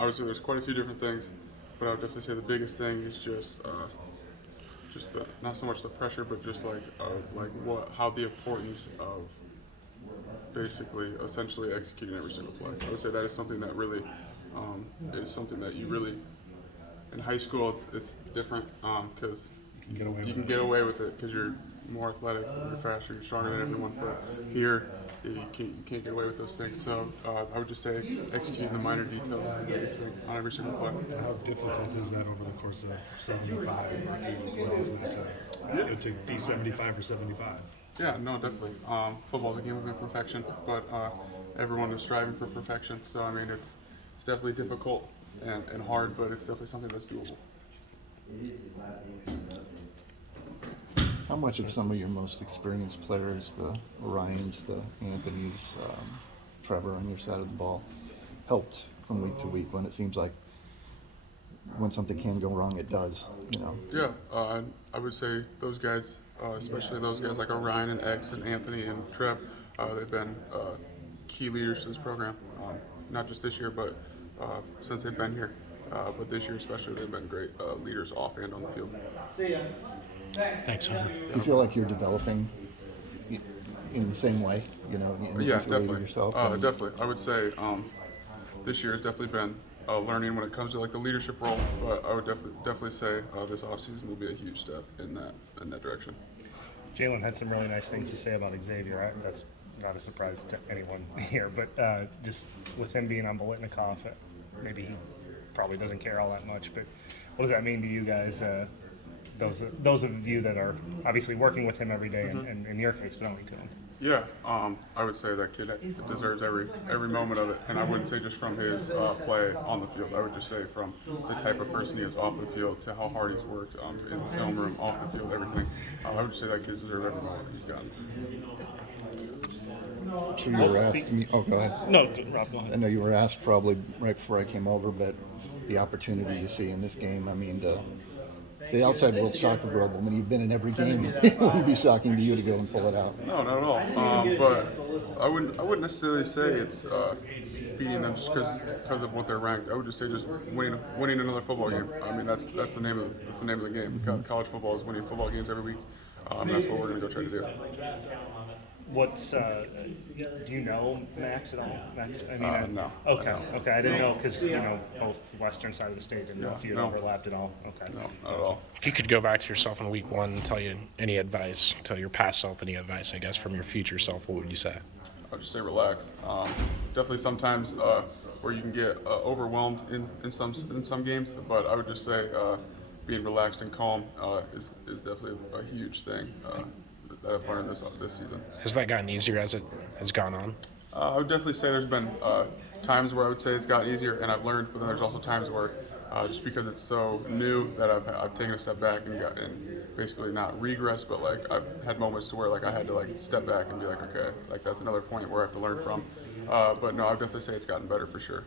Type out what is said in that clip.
I would say there's quite a few different things, but I would definitely say the biggest thing is just the, not so much the pressure, but just how the importance of basically essentially executing every single play. I would say that is something that really is something that you really in high school it's different because you can get away with it because you're more athletic, you're faster, you're stronger than everyone. But here, you can't get away with those things. So I would just say executing the minor details is the biggest thing on every single play. How difficult is that over the course of 75 or 80 plays to be 75 or 75? Yeah, no, definitely. Football's a game of imperfection, but everyone is striving for perfection. So I mean, it's definitely difficult and hard, but it's definitely something that's doable. How much of some of your most experienced players, the Ryans, the Anthonys, Trevor on your side of the ball, helped from week to week when it seems like when something can go wrong, it does, you know? Yeah, I would say those guys, especially those guys like Orion and X and Anthony and Trev, they've been key leaders to this program. Not just this year, but since they've been here. But this year especially, they've been great leaders off and on the field. Thanks, Hunter. Do you feel like you're developing in the same way, you know, Yeah, into leading definitely. yourself? Definitely. I would say this year has definitely been learning when it comes to like the leadership role. But I would definitely say this offseason will be a huge step in that direction. Jalen had some really nice things to say about Xavier. That's not a surprise to anyone here, but just with him being on Bolitnikoff, maybe he probably doesn't care all that much. But what does that mean to you guys? Those of you that are obviously working with him every day, and in your case, throwing to him. Yeah, I would say that kid deserves every moment of it, and I wouldn't say just from his play on the field. I would just say from the type of person he is off the field to how hard he's worked in the film room, off the field, everything. I would just say that kid deserves every moment he's gotten. I'm sure you were asked. Oh, go ahead. No, Rob, go ahead. I know you were asked probably right before I came over, but the opportunity you see in this game, I mean, the outside world shocked the world. I mean, you've been in every game. It wouldn't be shocking to you to go and pull it out. No, not at all. But I wouldn't necessarily say it's beating them just because of what they're ranked. I would just say just winning another football game. I mean, that's the name of the game. College football is winning football games every week. That's what we're going to go try to do. What's do you know Max at all? Max? I mean, no. Okay, okay. I didn't know because both western side of the state. Didn't know if you had overlapped at all. Okay. No, not at all. If you could go back to yourself in week one and tell your past self any advice, I guess, from your future self, what would you say? I would just say relax. Definitely sometimes where you can get overwhelmed in some games, but I would just say being relaxed and calm is definitely a huge thing that I've learned this season. Has that gotten easier as it has gone on? I would definitely say there's been times where I would say it's gotten easier and I've learned, but then there's also times where just because it's so new that I've taken a step back and basically not regress, but like I've had moments to where like I had to like step back and be like, okay, like that's another point where I have to learn from. But no, I would definitely say it's gotten better for sure.